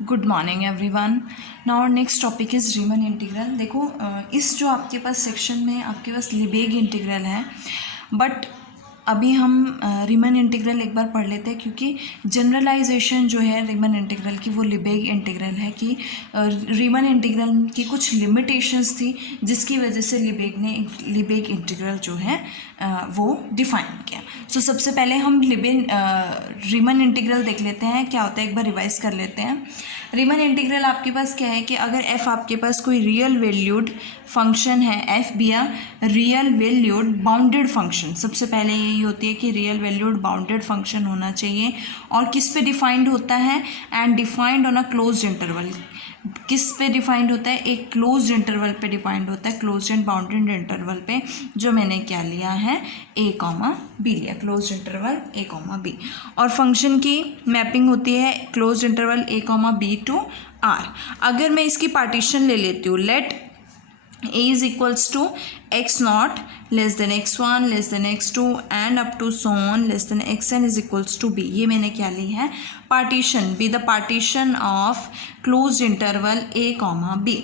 Good morning everyone. Now our next topic is Riemann integral. देखो इस जो आपके पास सेक्शन में आपके पास लिबेग इंटीग्रल है, बट अभी हम रीमन इंटीग्रल एक बार पढ़ लेते हैं, क्योंकि जनरलाइजेशन जो है रीमन इंटीग्रल की वो लिबेग इंटीग्रल है कि रीमन इंटीग्रल की कुछ लिमिटेशंस थी जिसकी वजह से लिबेग ने लिबेग इंटीग्रल जो है वो डिफाइन किया। सो सबसे पहले हम रीमन इंटीग्रल देख लेते हैं क्या होता है, एक बार रिवाइज कर लेते हैं। रीमन इंटीग्रल आपके पास क्या है कि अगर f आपके पास कोई रियल वैल्यूड फंक्शन है, f be a real valued bounded function, सबसे पहले यही होती है कि रियल वैल्यूड बाउंडेड फंक्शन होना चाहिए और किस पे डिफाइंड होता है, and defined on a closed interval. किस पे डिफाइंड होता है, एक क्लोज्ड इंटरवल पे डिफाइंड होता है, क्लोज्ड एंड बाउंडेड इंटरवल पे, जो मैंने क्या लिया है a, b लिया, क्लोज्ड इंटरवल a, b। और फंक्शन की मैपिंग होती है closed interval a, b to r। अगर मैं इसकी पार्टीशन ले लेती हूँ, let a is equals to x0 less than x1 less than x2 and up to so on less than xn is equals to b, ये मैंने क्या ली है partition, be the partition of closed interval a, b।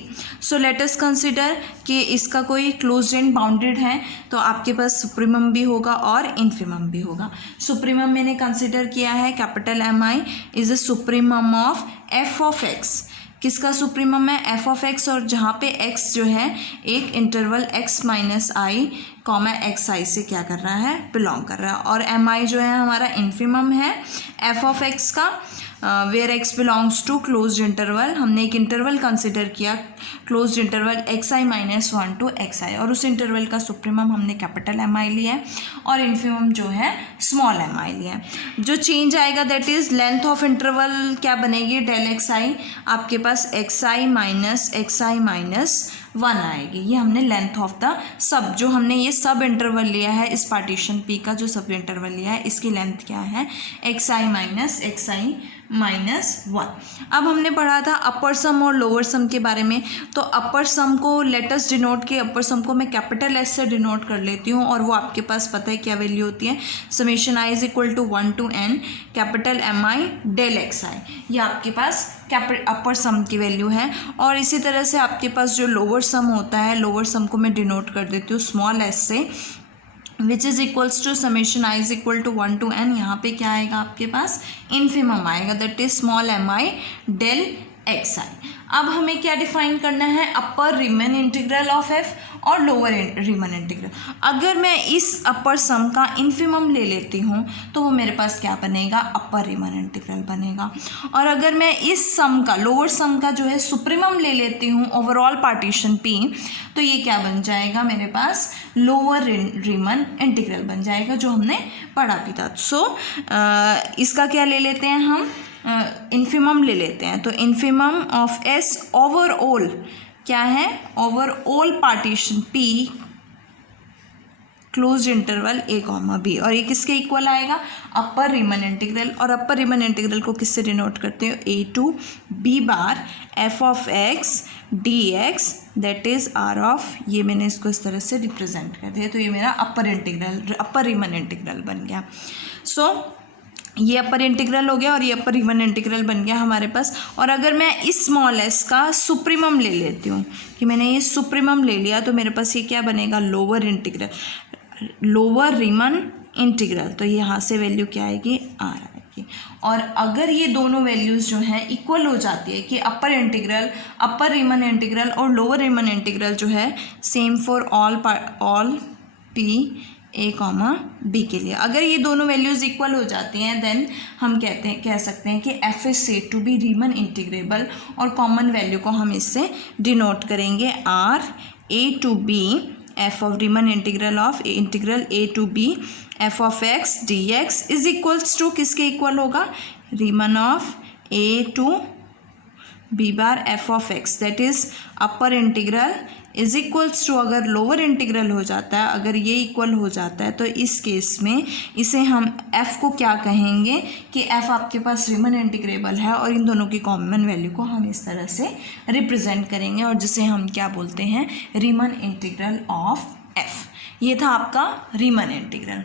So let us consider कि इसका कोई closed end bounded है, तो आपके पास सुप्रीमम भी होगा और इन्फिमम भी होगा। सुप्रीमम मैंने कंसिडर किया है capital Mi is a supremum of f of x। किसका सुप्रीमम है, f ऑफ x, और जहाँ पे x जो है एक interval x minus I comma x I से क्या कर रहा है, बिलोंग कर रहा है। और mi जो है हमारा इन्फिमम है f ऑफ x का, where x belongs to closed interval. हमने एक इंटरवल कंसिडर किया closed interval xi minus 1 to xi, और उस इंटरवल का सुप्रीमम हमने कैपिटल Mi लिया है और इन्फिमम जो है स्मॉल mi लिया है। जो चेंज आएगा that is length of interval क्या बनेगी, डेल xi आपके पास xi माइनस 1 आएगी। ये हमने लेंथ ऑफ द सब, जो हमने ये सब इंटरवल लिया है इस पार्टीशन P का जो सब इंटरवल लिया है, इसकी लेंथ क्या है xi माइनस 1। अब हमने पढ़ा था अपर सम और लोअर सम के बारे में, तो अपर सम को लेटस डिनोट के, अपर सम को मैं कैपिटल S से डिनोट कर लेती हूँ, और वो आपके पास पता है क्या वैल्यू होती है, summation i is equal to 1 to n capital Mi del xi, ये आपके पास अपर सम की वैल्यू है। और इसी तरह से आपके पास जो लोअर सम होता है, लोअर सम को मैं डिनोट कर देती हूँ स्मॉल s से, which is equals to summation i is equal to 1 to n। यहाँ पे क्या आएगा आपके पास, इन्फिमम आएगा, that is small mi del xi। अब हमें क्या डिफाइन करना है, upper Riemann integral of f और लोअर रीमन इंटीग्रल। अगर मैं इस अपर सम का इन्फिमम ले लेती हूँ तो वो मेरे पास क्या बनेगा, अपर रीमन इंटीग्रल बनेगा। और अगर मैं इस सम का, लोअर सम का जो है सुप्रीमम ले लेती हूँ ओवरऑल पार्टीशन P, तो ये क्या बन जाएगा मेरे पास, लोअर रीमन इंटीग्रल बन जाएगा, जो हमने पढ़ा भी था। सो इसका क्या ले लेते हैं हम, इन्फिमम ले लेते हैं। तो इन्फिमम ऑफ S ओवरऑल क्या है, overall partition P closed interval a, b, और ये किसके इक्वल आएगा, अपर रीमन इंटीग्रल। और अपर रीमन इंटीग्रल को किससे डिनोट करते हैं, a to b bar f of x dx that is r of, ये मैंने इसको इस तरह से रिप्रेजेंट कर दिया, तो ये मेरा अपर इंटीग्रल, अपर रीमन इंटीग्रल बन गया। सो ये अपर इंटीग्रल हो गया और ये अपर रीमन इंटीग्रल बन गया हमारे पास। और अगर मैं इस स्मॉल s का सुप्रीमम ले लेती हूँ, कि मैंने ये सुप्रीमम ले लिया, तो मेरे पास ये क्या बनेगा, lower integral, lower Riemann integral. तो यहाँ से वैल्यू क्या आएगी, r आएगी। और अगर ये दोनों वैल्यूज़ जो हैं इक्वल हो जाती है, कि अपर इंटीग्रल, अपर रीमन इंटीग्रल और लोअर रीमन इंटीग्रल जो है same for all p a, b के लिए, अगर ये दोनों वैल्यूज़ इक्वल हो जाती हैं, देन हम कह सकते हैं कि f is said to be Riemann integrable. और कॉमन वैल्यू को हम इससे डिनोट करेंगे r a to b f of Riemann integral of integral a to b f of x dx is equals to, किसके इक्वल होगा, Riemann of a to b bar f of x, that is upper integral is equals to, अगर lower integral हो जाता है, अगर ये equal हो जाता है, तो इस केस में इसे हम f को क्या कहेंगे कि f आपके पास रीमन इंटीग्रेबल है, और इन दोनों की कॉमन वैल्यू को हम इस तरह से रिप्रेजेंट करेंगे, और जिसे हम क्या बोलते हैं, रीमन इंटीग्रल ऑफ f। ये था आपका रीमन इंटीग्रल।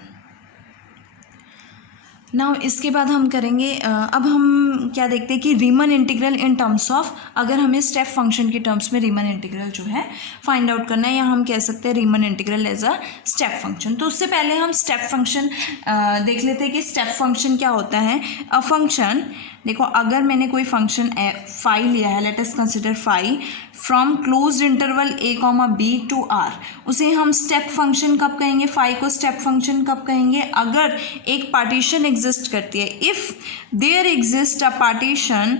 नाउ इसके बाद हम करेंगे अब हम क्या देखते हैं कि रीमन इंटीग्रल इन टर्म्स ऑफ, अगर हमें स्टेप फंक्शन के टर्म्स में रीमन इंटीग्रल जो है फाइंड आउट करना है, या हम कह सकते हैं Riemann integral as a step function. तो उससे पहले हम स्टेप फंक्शन देख लेते हैं कि स्टेप फंक्शन क्या होता है। अ फंक्शन, देखो अगर मैंने कोई फंक्शन फाई लिया है, let us consider phi from closed interval a comma B to r, उसे हम स्टेप फंक्शन कब कहेंगे, फाई को स्टेप फंक्शन कब कहेंगे, अगर एक पार्टीशन एग्जिस्ट करती है, if there exist a partition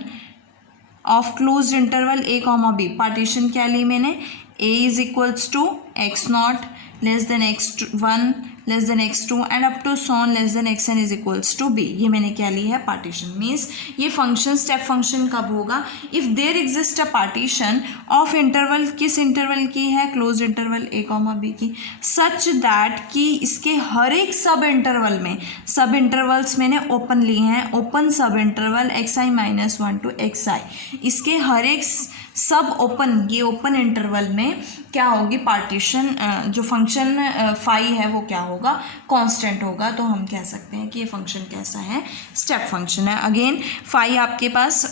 of closed interval a comma b. Partition क्या ली मैंने, a is equals to x naught less than x1 less than x2 and up to so on less than xn is equals to b। ये मैंने क्या ली है, partition. Means ये function step function कब होगा, if there exist a partition of interval, किस interval की है, close interval a comma b की, सच दैट कि इसके हर एक सब इंटरवल में, सब इंटरवल्स मैंने ओपन लिए हैं, open sub interval xi minus 1 to xi, इसके हर एक सब ओपन, ये ओपन इंटरवल में क्या होगी, पार्टीशन जो फंक्शन फाई है वो क्या होगा, कांस्टेंट होगा। तो हम कह सकते हैं कि ये फंक्शन कैसा है, स्टेप फंक्शन है। अगेन फाई आपके पास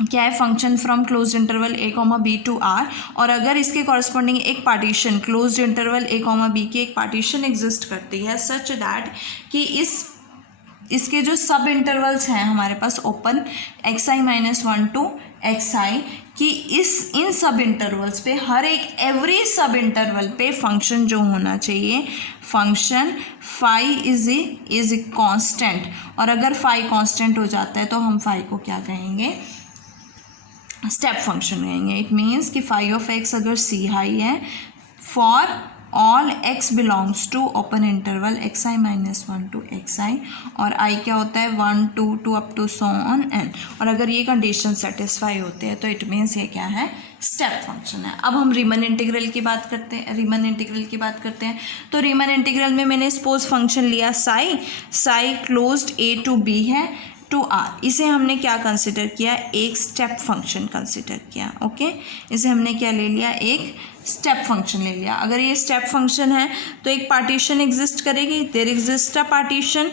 क्या है, function from close interval a comma B to r, और अगर इसके कॉरस्पॉन्डिंग एक partition close interval a comma b की एक पार्टीशन एग्जिस्ट करती है सच दैट कि इसके जो सब इंटरवल्स हैं हमारे पास open xi minus 1 to xi, कि इन सब इंटरवल्स पे हर एक एवरी सब इंटरवल पे फंक्शन जो होना चाहिए, फंक्शन फाई इज कांस्टेंट, और अगर फाई कांस्टेंट हो जाता है तो हम फाई को क्या कहेंगे, स्टेप फंक्शन कहेंगे। इट मीन्स कि phi of x c i हाई है for all x belongs to open interval xi minus 1 to xi, और i क्या होता है 1 2 2 up to so on n, और अगर ये कंडीशन सेटिस्फाई होते हैं तो इट मीन्स ये क्या है, स्टेप फंक्शन है। अब हम रीमन इंटीग्रल की बात करते हैं। तो रीमन इंटीग्रल में मैंने सपोज फंक्शन लिया psi closed a to b है टू r, इसे हमने क्या कंसिडर किया, एक स्टेप फंक्शन कंसिडर किया। ओके, इसे हमने क्या ले लिया, एक स्टेप फंक्शन ले लिया। अगर ये स्टेप फंक्शन है तो एक पार्टीशन एग्जिस्ट करेगी, there exist a partition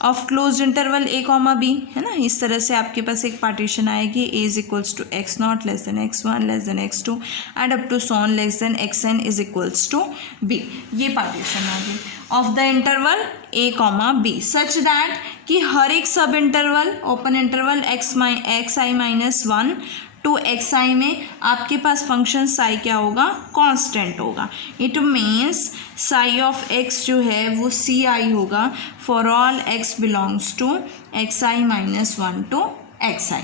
of close interval a comma b, है ना। इस तरह से आपके पास एक पार्टीशन आएगी, a is equals to x naught less than x1 less than x2 and up to so on less than xn is equals to b। ये partition आ गई of the interval a comma b such that कि हर एक sub interval open interval xi minus 1 to xi में आपके पास function psi क्या होगा, कांस्टेंट होगा। It means psi of x जो है वो सी आई होगा for all x belongs to xi minus 1 to xi।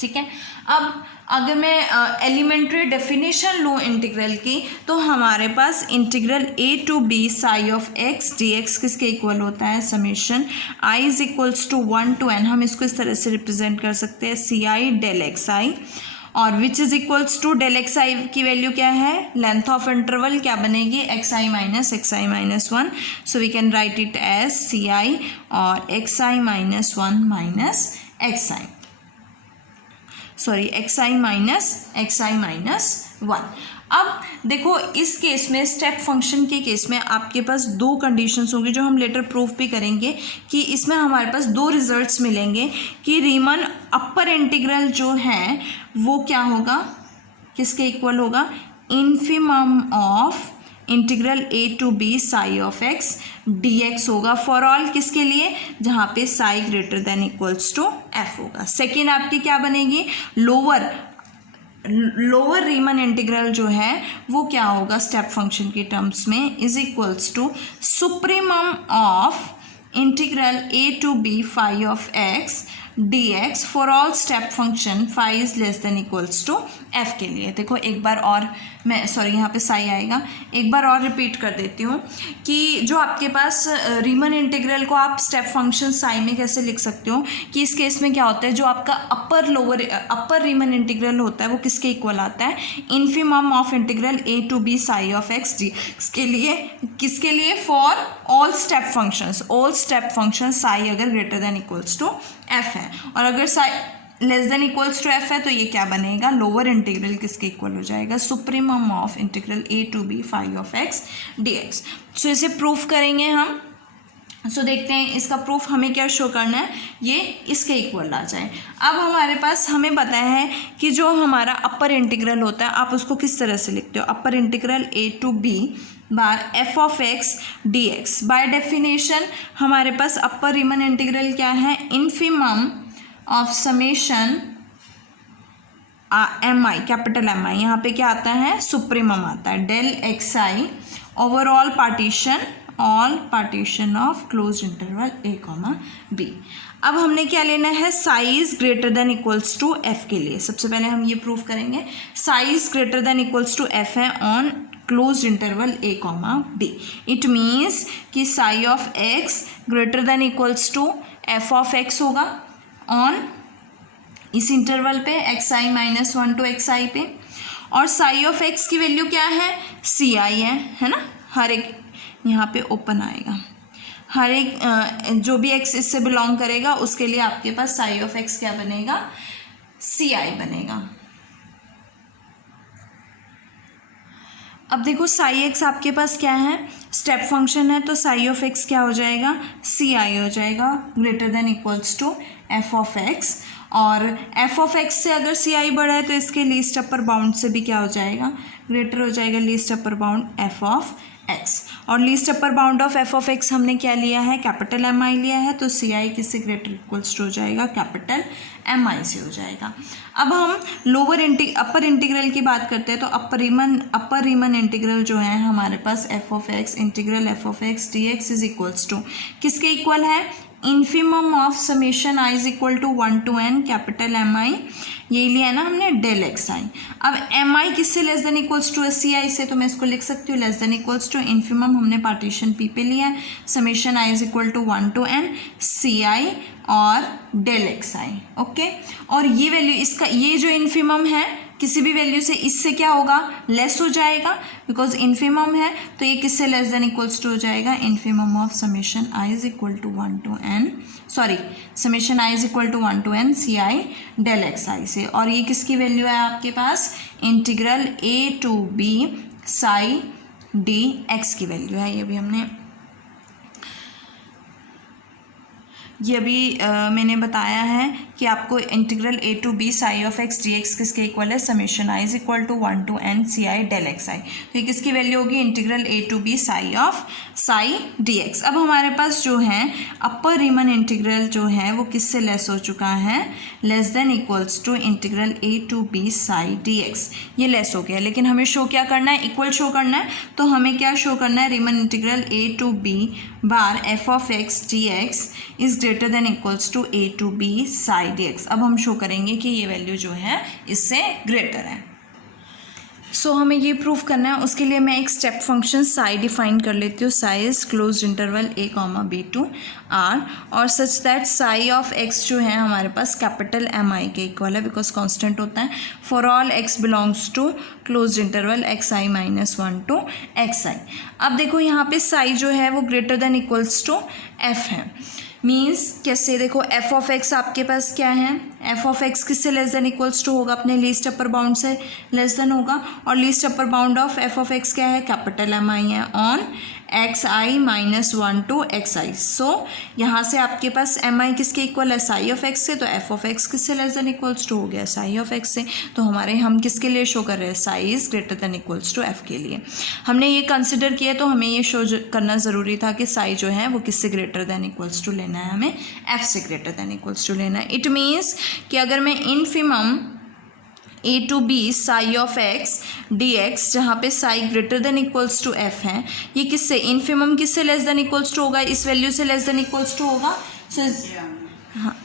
ठीक है, अब अगर मैं एलिमेंट्री डेफिनेशन लूँ इंटीग्रल की, तो हमारे पास integral a to b psi of x dx किसके इक्वल होता है, summation i is equals to 1 to n, हम इसको इस तरह से रिप्रेजेंट कर सकते हैं सी आई डेल एक्स आई, और which is equals to del x i की वैल्यू क्या है, लेंथ ऑफ इंटरवल क्या बनेगी, xi minus 1, so we can write it as c i और xi minus 1 minus xi minus 1। अब देखो इस केस में, स्टेप फंक्शन के केस में आपके पास दो कंडीशंस होंगी जो हम लेटर प्रूफ भी करेंगे, कि इसमें हमारे पास दो रिजल्ट्स मिलेंगे कि रीमन अपर इंटीग्रल जो है वो क्या होगा, किसके इक्वल होगा, infimum of integral a to b psi of x dx होगा फॉर ऑल किसके लिए, जहाँ पे psi greater than equals to f होगा। सेकेंड आपकी क्या बनेगी, लोअर रीमन इंटीग्रल जो है वो क्या होगा, स्टेप फंक्शन के टर्म्स में is equals to supremum of integral a to b phi of x dx for all step function phi is less than equals to f के लिए। देखो एक बार और मैं, सॉरी यहाँ पे साई आएगा, एक बार और रिपीट कर देती हूँ कि जो आपके पास रीमन इंटीग्रल को आप स्टेप फंक्शन साई में कैसे लिख सकते हो, कि इस केस में क्या होता है, जो आपका अपर रीमन इंटीग्रल होता है वो किसके इक्वल आता है, infimum of integral a to b psi of x d, किसके लिए, for all step functions psi अगर greater than equals to f है, और अगर psi less than equals to f है तो ये क्या बनेगा, लोअर इंटीग्रल किसके इक्वल हो जाएगा, supremum of integral a to b phi of x dx। So इसे प्रूफ करेंगे हम सो देखते हैं इसका प्रूफ हमें क्या शो करना है, ये इसके इक्वल आ जाए। अब हमारे पास हमें पता है कि जो हमारा अपर इंटीग्रल होता है आप उसको किस तरह से लिखते हो, upper integral a to b bar F of x D X. By definition हमारे पास अपर रीमन इंटीग्रल क्या है, infimum of summation M I, capital M I, यहाँ पे क्या आता है, सुप्रीमम आता है, del x I over all partition of close interval A comma B. अब हमने क्या लेना है, psi is greater than equals to F के लिए सबसे पहले हम ये प्रूव करेंगे, psi is greater than equals to F है on close interval A comma B. It means कि psi of X greater than equals to F of X होगा ऑन इस इंटरवल पे X I minus 1 to X I पे, और psi of X की value क्या है, सी आई है ना, हर एक यहाँ पे ओपन आएगा, हर एक जो भी एक्स इससे बिलोंग करेगा उसके लिए आपके पास साई ऑफ एक्स क्या बनेगा, सी आई बनेगा। अब देखो साई एक्स आपके पास क्या है, स्टेप फंक्शन है, तो साई ऑफ एक्स क्या हो जाएगा, सी आई हो जाएगा greater than equals to F of x, और एफ ऑफ एक्स से अगर सी आई बड़ा है तो इसके लीस्ट अपर बाउंड से भी क्या हो जाएगा, ग्रेटर हो जाएगा least upper bound F of x, और least upper bound of F of X हमने क्या लिया है, कैपिटल एम आई लिया है, तो सी आई किससे ग्रेटर इक्वल्स टू हो जाएगा, कैपिटल एम आई से हो जाएगा। अब हम अपर इंटीग्रल की बात करते हैं, तो अपर रीमन इंटीग्रल जो है हमारे पास F of X integral F of x D x is equals to किसके इक्वल है, infimum of summation I is equal to 1 to n capital M I, यही लिया है ना हमने, डेल एक्स आई। अब एम आई किससे लेस देन इक्वल्स टू है, सी आई से, तो मैं इसको लिख सकती हूँ less than equals to infimum हमने पार्टीशन पी पे लिया है, summation I is equal to 1 to n C i और डेल एक्स आई। ओके, और ये वैल्यू इसका, ये जो इन्फिमम है किसी भी वैल्यू से इससे क्या होगा, लेस हो जाएगा, बिकॉज इन्फिमम है, तो ये किससे लेस देन इक्वल्स टू हो जाएगा, infimum of summation I is equal to 1 to n, sorry summation I is equal to 1 to n C I del x I से, और ये किसकी वैल्यू है आपके पास, integral A to B psi D X की वैल्यू है। ये अभी मैंने बताया है कि आपको integral A to B psi of x D X किसके इक्वल है, summation I is equal to 1 to n C I del x I, तो ये किसकी वैल्यू होगी, integral A to B psi D X. अब हमारे पास जो है अपर रीमन इंटीग्रल जो है वो किससे लेस हो चुका है, less than equals to integral A to B psi D x, ये लेस हो गया, लेकिन हमें शो क्या करना है, इक्वल शो करना है, तो हमें क्या शो करना है, Riemann integral A to B bar F of x D x is greater than equals to A to B psi D X. अब हम शो करेंगे कि ये वैल्यू जो है इससे ग्रेटर है। सो हमें ये प्रूफ करना है, उसके लिए मैं एक स्टेप फंक्शन साई डिफाइन कर लेती हूँ, psi is close interval A comma B to R, और such that psi of X जो है हमारे पास कैपिटल एम आई के इक्वल है, बिकॉज कांस्टेंट होता है, for all X belongs to close interval X I minus 1 to X I. अब देखो यहाँ पे साई जो है वो greater than equals to F है, मीन्स कैसे, देखो एफ ऑफ एक्स आपके पास क्या है, एफ ऑफ एक्स किससे लेस देन इक्वल्स टू होगा, अपने लीस्ट अपर बाउंड से लेस देन होगा, और least upper bound of F of X क्या है, कैपिटल एम आई है on X I minus 1 to X I. So यहाँ से आपके पास एम आई किसके इक्वल है, साई ऑफ एक्स से, तो एफ ऑफ एक्स किससे लेस देन इक्वल्स टू हो गया, साई ऑफ एक्स से, तो हम किसके लिए शो कर रहे हैं, psi is greater than equals to F के लिए हमने ये कंसिडर किया, तो हमें ये शो करना ज़रूरी था कि साई जो है वो किससे ग्रेटर देन इक्वल्स टू लेना है, हमें एफ से ग्रेटर देन इक्वल्स टू लेना है। इट मीन्स कि अगर मैं infimum A to B psi of x D X, जहाँ पे psi greater than equals to F है, ये किससे, इनफिमम किससे लेस देन इक्वल्स टू होगा, इस वैल्यू से लेस देन इक्वल्स टू होगा, सो हाँ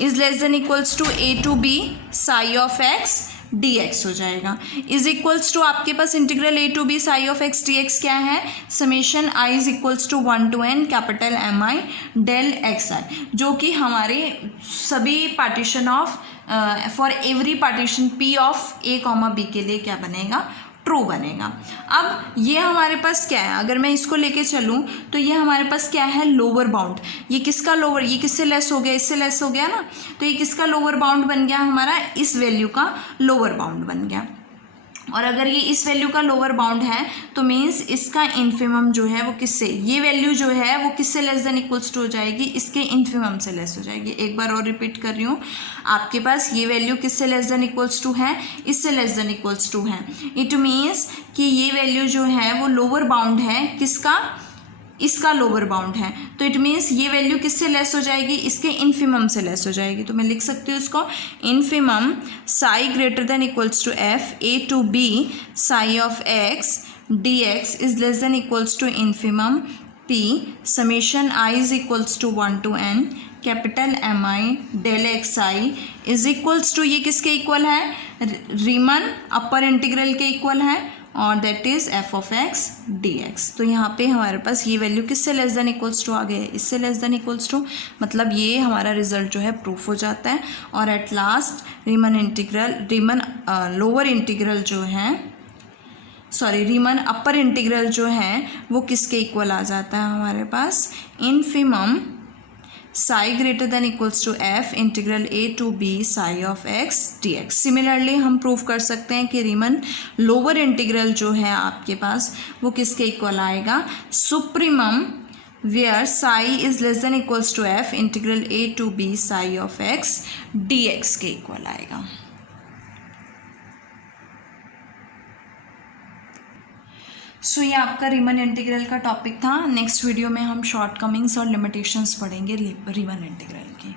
is less than equals to A to B psi of x D X हो जाएगा, इज इक्वल्स टू आपके पास integral A to B psi of x D X क्या है, summation I is equals to 1 to n capital M I del x I, जो कि हमारे सभी partition of for every partition P of A comma B के लिए क्या बनेगा, ट्रू बनेगा। अब ये हमारे पास क्या है, अगर मैं इसको लेके चलूँ तो ये हमारे पास क्या है, लोअर बाउंड, ये किसका लोअर, ये किससे लेस हो गया, इससे लेस हो गया ना, तो ये किसका लोअर बाउंड बन गया, हमारा इस वैल्यू का लोअर बाउंड बन गया। और अगर ये इस वैल्यू का लोअर बाउंड है तो मीन्स इसका इन्फिमम जो है वो किससे, ये वैल्यू जो है वो किससे लेस देन इक्वल्स टू हो जाएगी, इसके इन्फिमम से लेस हो जाएगी। एक बार और रिपीट कर रही हूँ, आपके पास ये वैल्यू किससे लेस देन इक्वल्स टू है, इससे लेस देन इक्वल्स टू है। इट मीन्स कि ये वैल्यू जो है वो लोअर बाउंड है किसका, इसका लोअर बाउंड है। तो इट मीन्स ये वैल्यू किससे लेस हो जाएगी, इसके इन्फिमम से लेस हो जाएगी। तो मैं लिख सकती हूँ इसको, infimum psi greater than equals to f a to B psi of x D x is less than equals to infimum p summation I is equals to 1 to n capital M I del x i is equals to, ये किसके equal है, रीमन upper integral के equal है, और that is F of x D x. तो यहाँ पे हमारे पास ये वैल्यू किससे लेस देन इक्वल्स टू आ गए, इससे लेस देन इक्वल्स टू, मतलब ये हमारा रिजल्ट जो है प्रूफ हो जाता है। और एट लास्ट रीमन लोअर इंटीग्रल जो है, सॉरी रीमन अपर इंटीग्रल जो है वो किसके इक्वल आ जाता है हमारे पास, infimum psi greater than equals to F integral A to B psi of x D X. Similarly हम प्रूव कर सकते हैं कि रीमन लोअर इंटीग्रल जो है आपके पास वो किसके इक्वल आएगा, supremum where psi is less than equals to F integral A to B psi of x D x के इक्वल आएगा। सो ये आपका रीमन इंटीग्रल का टॉपिक था। नेक्स्ट वीडियो में हम शॉर्टकमिंग्स और लिमिटेशंस पढ़ेंगे रीमन इंटीग्रल की।